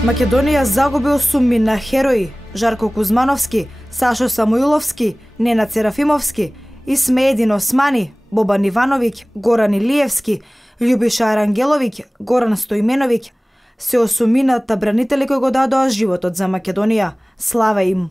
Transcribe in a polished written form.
Македонија загуби осуммина херои Жарко Кузмановски, Сашо Самуиловски, Ненад Серафимовски, Исмеедин Османи, Бобан Ивановиќ, Горан Илиевски, Љубиша Арангеловиќ, Горан Стоименовиќ, се осумината бранители кои го дадоа животот за Македонија. Слава им!